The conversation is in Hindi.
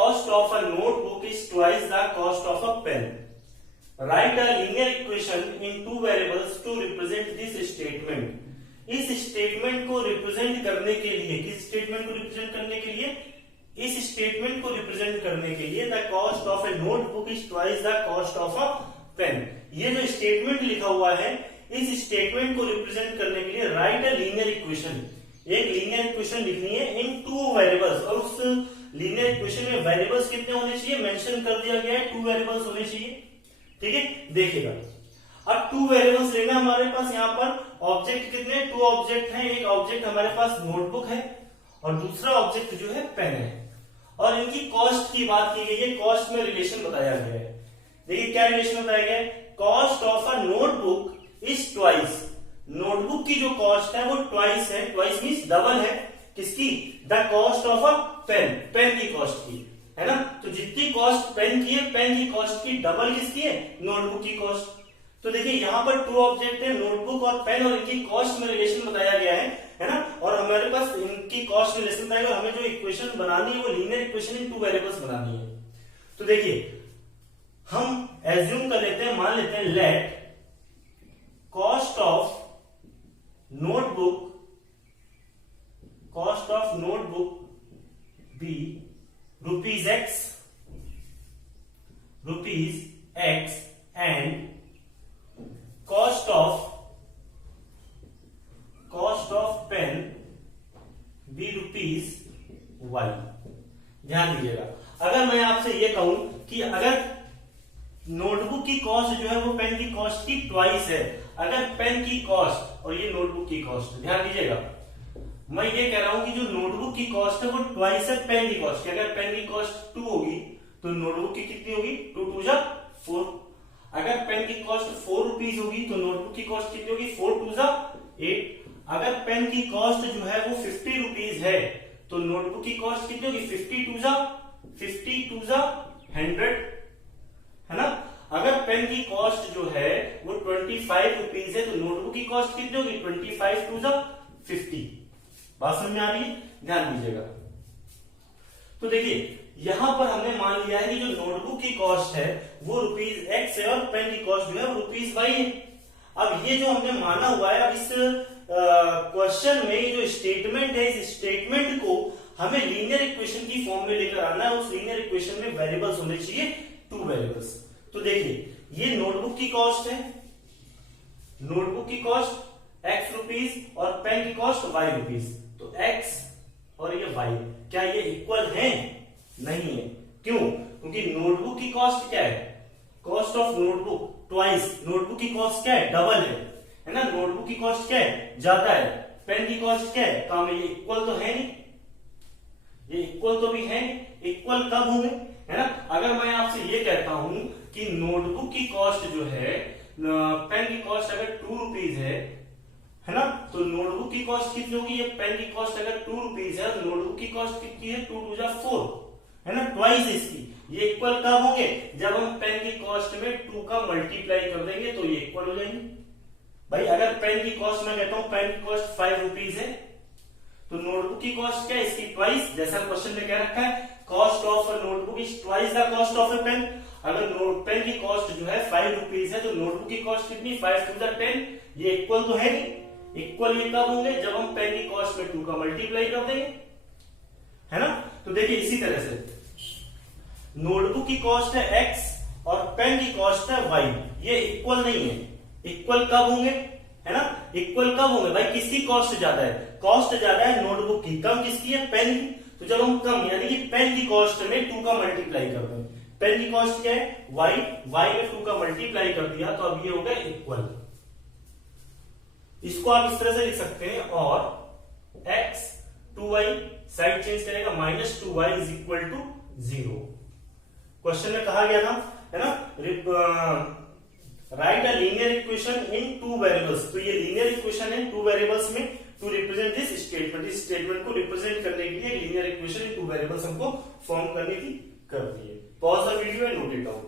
cost of a notebook is twice the cost of a pen. Write a linear equation in two variables to represent this statement. इस स्टेटमेंट को रिप्रेजेंट करने के लिए, किस स्टेटमेंट को रिप्रेजेंट करने के लिए, इस स्टेटमेंट को रिप्रेजेंट करने के लिए the cost of a notebook is twice the cost of a pen. ये जो स्टेटमेंट लिखा हुआ है, इस स्टेटमेंट को रिप्रेजेंट करने के लिए राइट अ लीनियर इक्वेशन, एक लीनियर इक्वेशन लिखनी है इन टू वेरिएबल्स. और उस लीनियर इक्वेशन में वेरिएबल्स कितने होने चाहिए, मेंशन कर दिया गया है, टू वेरिएबल्स होने चाहिए. ठीक है, देखिएगा. अब टू वेरिएबल्स लेना हमारे पास, यहाँ पर ऑब्जेक्ट कितने, टू ऑब्जेक्ट हैं. एक ऑब्जेक्ट हमारे पास नोटबुक है और दूसरा ऑब्जेक्ट जो है पेन है. और इनकी कॉस्ट की बात की गई है, कॉस्ट में रिलेशन बताया गया है. देखिए क्या रिलेशन बताया गया है, cost of a notebook is twice. Notebook की जो कॉस्ट है वो ट्वाइस है. ट्वाइस मीन्स डबल है. किसकी, the cost of a pen, pen की कॉस्ट की, है ना. तो जितनी कॉस्ट पेन की है, पेन की कॉस्ट की डबल किसकी है, नोटबुक की कॉस्ट. तो देखिए यहाँ पर टू ऑब्जेक्ट है, नोटबुक और पेन, और इनकी कॉस्ट में रिलेशन बताया गया है ना. और हमारे पास इनकी कॉस्ट में रिलेशन बताया गया. हमें जो इक्वेशन बनानी है वो linear equation in two variables बनानी है. तो देखिए हम एज्यूम कर लेते हैं, मान लेते हैं, let cost of notebook be rupees x and cost of pen be rupees y. ध्यान दीजिएगा, अगर मैं आपसे ये कहूं कि अगर नोटबुक की कॉस्ट जो है वो पेन की कॉस्ट की ट्वाइस है, अगर पेन की कॉस्ट और ये नोटबुक की कॉस्ट, ध्यान दीजिएगा, मैं ये कह रहा हूं कि जो नोटबुक की कॉस्ट है वो ट्वाइस है पेन की कॉस्ट की. अगर पेन की कॉस्ट 2 होगी तो नोटबुक की कितनी होगी, 2 2 जा 4. अगर पेन की कॉस्ट 4 रुपीज होगी तो नोटबुक की कॉस्ट कितनी होगी, 4 2 जा 8. अगर पेन की कॉस्ट जो है वो 50 रुपीज है तो नोटबुक की कॉस्ट कितनी होगी, 50 2 जा 100, है ना. अगर पेन की कॉस्ट जो है वो 25 रुपीज है तो नोटबुक की कॉस्ट कितनी होगी, 25 2 जा 50. बात समझ में आ रही है, ध्यान दीजिएगा. तो देखिए यहां पर हमने मान लिया है कि जो नोटबुक की कॉस्ट है वो रुपीज एक्स है और पेन की कॉस्ट जो है वो रुपीज वाई है. अब ये जो हमने माना हुआ है, अब इस क्वेश्चन में जो स्टेटमेंट है, इस स्टेटमेंट को हमें लीनियर इक्वेशन की फॉर्म में लेकर आना है. उस लीनियर इक्वेशन में वेरिएबल्स होने चाहिए, टू वेरिएबल्स. तो देखिए ये नोटबुक की कॉस्ट है, नोटबुक की कॉस्ट एक्स रुपीज और पेन की कॉस्ट वाई रुपीज. तो एक्स और ये वाई, क्या ये इक्वल है, नहीं है. क्यों, क्योंकि नोटबुक की कॉस्ट क्या है, cost of notebook twice, notebook की कॉस्ट क्या है, डबल है ना. नोटबुक की कॉस्ट क्या है, ज्यादा है. पेन की कॉस्ट क्या है, कम है. ये इक्वल तो है नहीं, ये इक्वल तो भी है. इक्वल कब होंगे, है ना. अगर मैं आपसे ये कहता हूं कि नोटबुक की कॉस्ट जो है, पेन की कॉस्ट अगर 2 रुपीज है ना, तो नोटबुक की कॉस्ट कितनी होगी, ये पेन की कॉस्ट अगर 2 रुपीज है तो नोटबुक की कॉस्ट कितनी है, 2 2 जा 4, है ना, ट्वाइस इसकी. ये इक्वल कब होंगे, जब हम पेन की कॉस्ट में 2 का मल्टीप्लाई कर देंगे तो ये इक्वल हो जाएंगे. भाई अगर पेन की कॉस्ट मैं कहता हूं पेन की कॉस्ट 5 रुपीज है तो नोटबुक की कॉस्ट क्या है, इसकी ट्वाइस. जैसा क्वेश्चन में क्या रखा है, cost of a notebook is twice the cost of a pen. अगर पेन की कॉस्ट जो है 5 रुपीज है तो नोटबुक की कॉस्ट कितनी, 5 2 जा 10. ये इक्वल तो है नहीं. इक्वल ये कब होंगे, जब हम पेन की कॉस्ट में 2 का मल्टीप्लाई कर देंगे, है ना. तो देखिए इसी तरह से नोटबुक की कॉस्ट है एक्स और पेन की कॉस्ट है वाई. ये इक्वल नहीं है. इक्वल कब होंगे, है ना, इक्वल कब होंगे भाई, किसकी कॉस्ट ज्यादा है, कॉस्ट ज्यादा है नोटबुक की, कम किसकी है, पेन की. तो जब हम कम यानी कि पेन की कॉस्ट में 2 का मल्टीप्लाई कर दें, पेन की कॉस्ट क्या है, वाई, वाई में 2 का मल्टीप्लाई कर दिया तो अब ये हो गया इक्वल. इसको आप इस तरह से लिख सकते हैं, और x 2y साइड चेंज करेगा, -2y is equal to 0. Question में कहा गया था, है ना, right a linear equation in two variables. तो ये लीनियर इक्वेशन है 2 वेरिएबल्स में टू रिप्रेजेंट दिस स्टेटमेंट. इस स्टेटमेंट को रिप्रेजेंट करने के लिए लीनियर इक्वेशन इन 2 वेरिएबल्स हमको फॉर्म करनी थी, कर दी है. Pause the video and note it down.